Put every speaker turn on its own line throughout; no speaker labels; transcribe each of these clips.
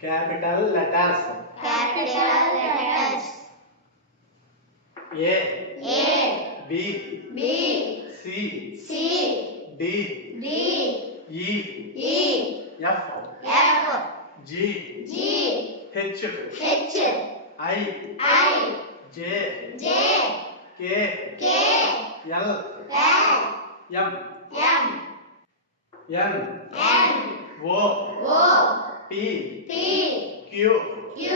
capital letters
capital letters
A
A
B
B
C
C
D
D
E
E
F
F
G
G
H
H
I
I
J
J
K
K
L
L
M
M
N
N
O
O
P.
P.
Q.
Q.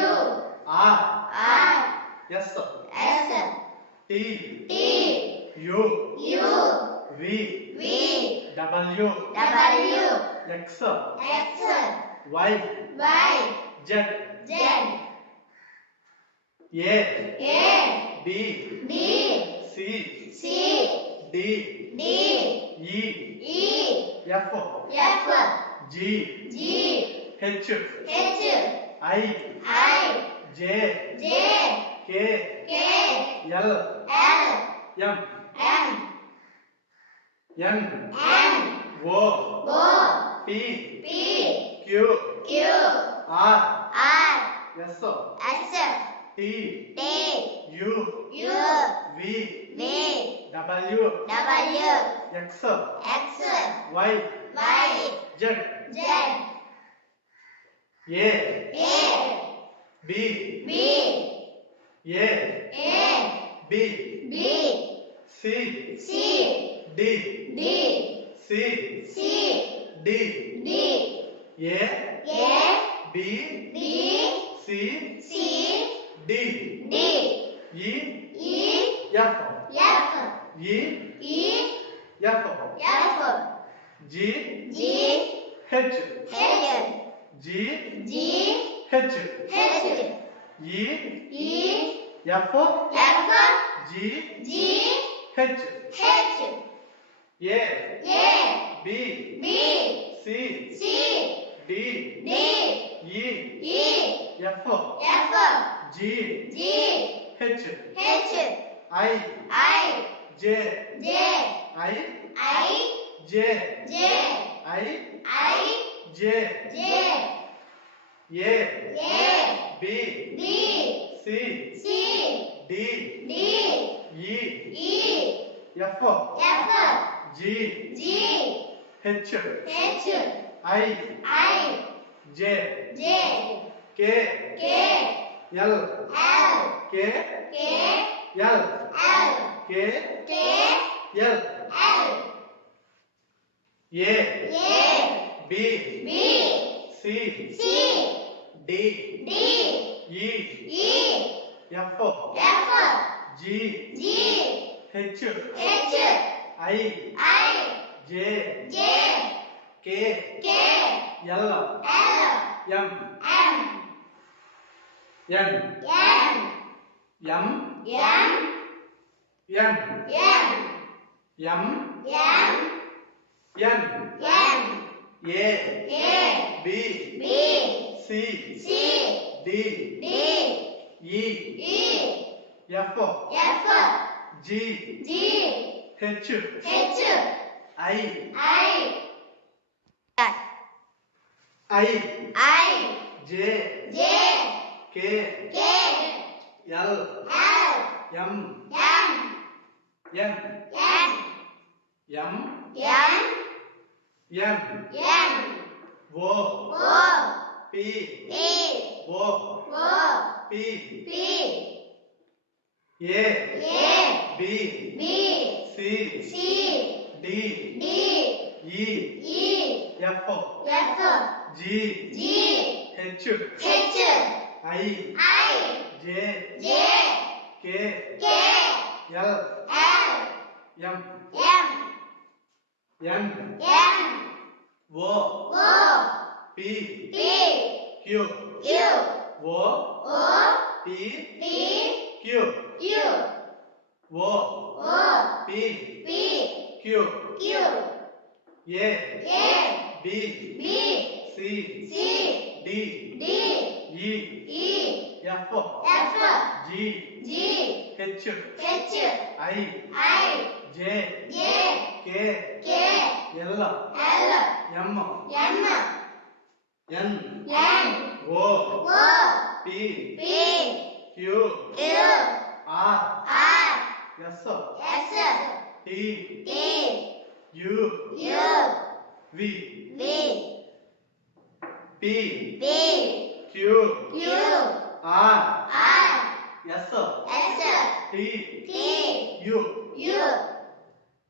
R.
R.
S.
S.
T.
T.
U.
U.
V.
V.
W.
W.
X.
X.
Y.
Y.
Z.
Z.
A.
A.
B.
D
C.
C.
D.
D
E.
E.
F.
F.
G
G
H.
H.
I.
I.
J.
J.
K.
K.
L.
L.
M.
M.
N.
N.
O.
O.
P.
P.
Q.
Q.
R.
R
S.
S.
T
T
U.
U.
V.
V.
W.
W.
X.
X.
Y.
Y.
Z.
Z
A.
A.
B.
B.
A.
A.
B.
B.
C.
C.
D.
D.
C.
C.
D.
D.
A.
A.
B.
D
C.
C.
D.
D
E.
E
F
F.
E.
E.
F.
F.
G.
G.
H.
H
G
G
H
H
E
E
F
F
G
G
H
H
A
A
B
B
C
C
D
D
E
E
F
F
G
G
H
H
I
I
J
J
I
I
J
J
I
I
J.
J.
A.
A.
B.
B.
C.
C
D.
D.
E.
E.
F.
F.
G.
G.
H.
H.
I.
I.
J.
J.
K.
K.
L.
L.
K.
K.
L.
L.
K.
K.
L.
L.
A.
A
B.
B.
C.
C.
D.
D.
E.
E.
F.
F.
G.
G.
H.
H.
I.
I.
J.
J.
K.
K.
L.
L.
M.
M.
N.
N.
M.
M.
N.
M.
M.
M.
N
M
A.
A.
B.
B.
C.
C.
D.
D.
E.
E.
F.
F.
G.
G.
H.
H.
I.
I.
I.
I.
J.
J.
K.
K.
L.
L.
M.
M.
N.
N.
M.
M
N
N
O
O
P
P
O
O
P
P
A
A
B
B
C
C
D
D
E
E
F
F
G
G
H.
H.
I
I
J.
J.
K.
K.
L.
L.
M
M
N
M
O
O
P
P
Q.
Q.
O
O
P
P
Q.
Q.
O
O
P
P
Q.
Q.
A
A
B
B
C
C
D
D
E
E
F.
F.
G.
G.
H.
H.
I.
I.
J.
J.
K.
K.
L.
L
M.
M
N.
N.
O.
O.
P.
P.
Q.
Q.
R.
R
S.
S.
T.
T.
U.
U.
V.
V
P.
B
Q
Q
R
R
S
S
T
T
U
U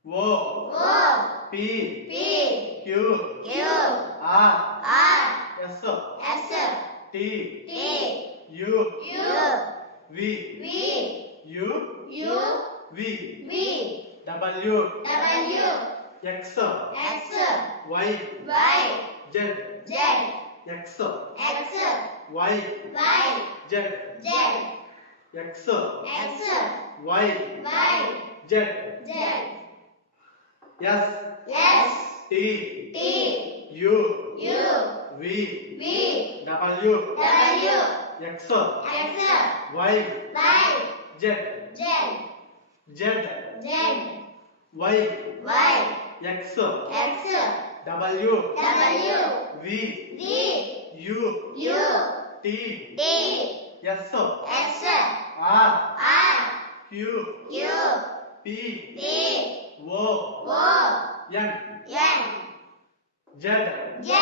O
O
P
P
Q
Q
R
R
S
S
T
T
U
U
V
V
U
U
V
V
W.
W.
X.
X.
Y.
Y.
Z.
Z.
X.
X.
Y.
Y.
Z.
Z.
X.
X.
Y.
Y.
Z.
Z.
S
S
T.
T.
U.
U.
V.
V.
W.
W
X.
X.
Y.
Y.
Z.
Z.
Z.
Z.
Y.
Y.
X.
X.
W.
W.
V.
V.
U.
U.
T.
T.
S.
S.
R.
R.
Q.
Q
P.
P.
O.
O.
N.
N.
Z.
Z.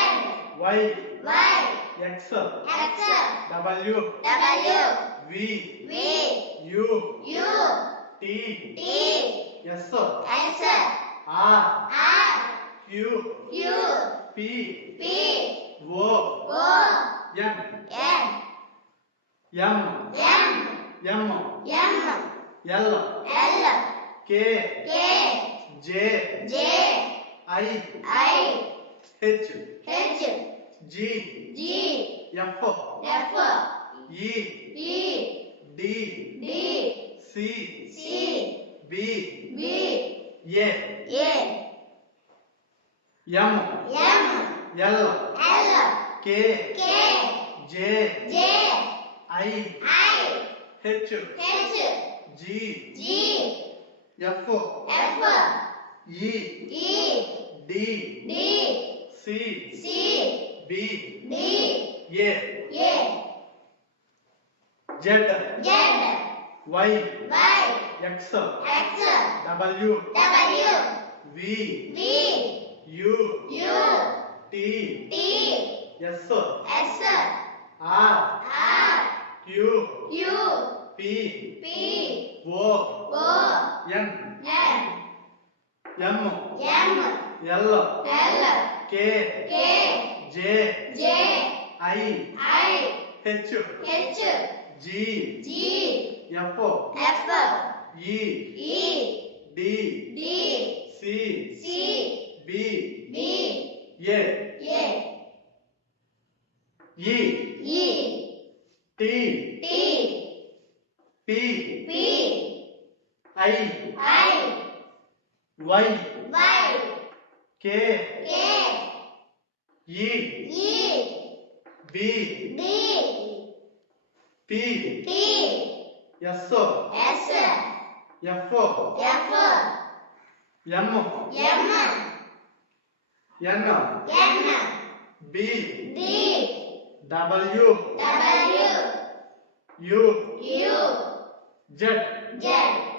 Y.
Y
X.
X.
W.
W.
V.
V.
U.
U.
T.
T.
S.
S.
R.
R.
Q.
Q
P.
P.
O.
O.
N
N
M.
M.
M.
M.
L.
L.
K.
K.
J.
J.
I.
I.
H.
H
G.
G.
F.
F.
E.
E.
D.
D.
C.
C.
B.
B.
A
A
M.
M.
L.
L.
K.
K.
J.
J.
I.
I
H.
H.
G.
G.
F.
F.
E.
E.
D
D.
C.
C
B.
D
A.
A.
Z
Z
Y.
Y.
X.
X.
W.
W.
V.
V.
U.
U.
T.
T.
S.
S.
R.
R.
Q.
U
P.
P.
O
O.
N.
N
M.
M.
L.
L.
K.
K
J.
J.
I.
I.
H.
H.
G.
G.
F.
F.
E.
E.
D.
D.
C.
C.
B.
B.
A.
A.
E.
E.
T.
T.
P.
P.
I.
I.
Y
Y.
K.
K
E.
E.
B.
D
P.
T
S.
S.
F.
F.
M.
M.
N.
N.
B.
D
W.
W.
U.
U.
Z.
Z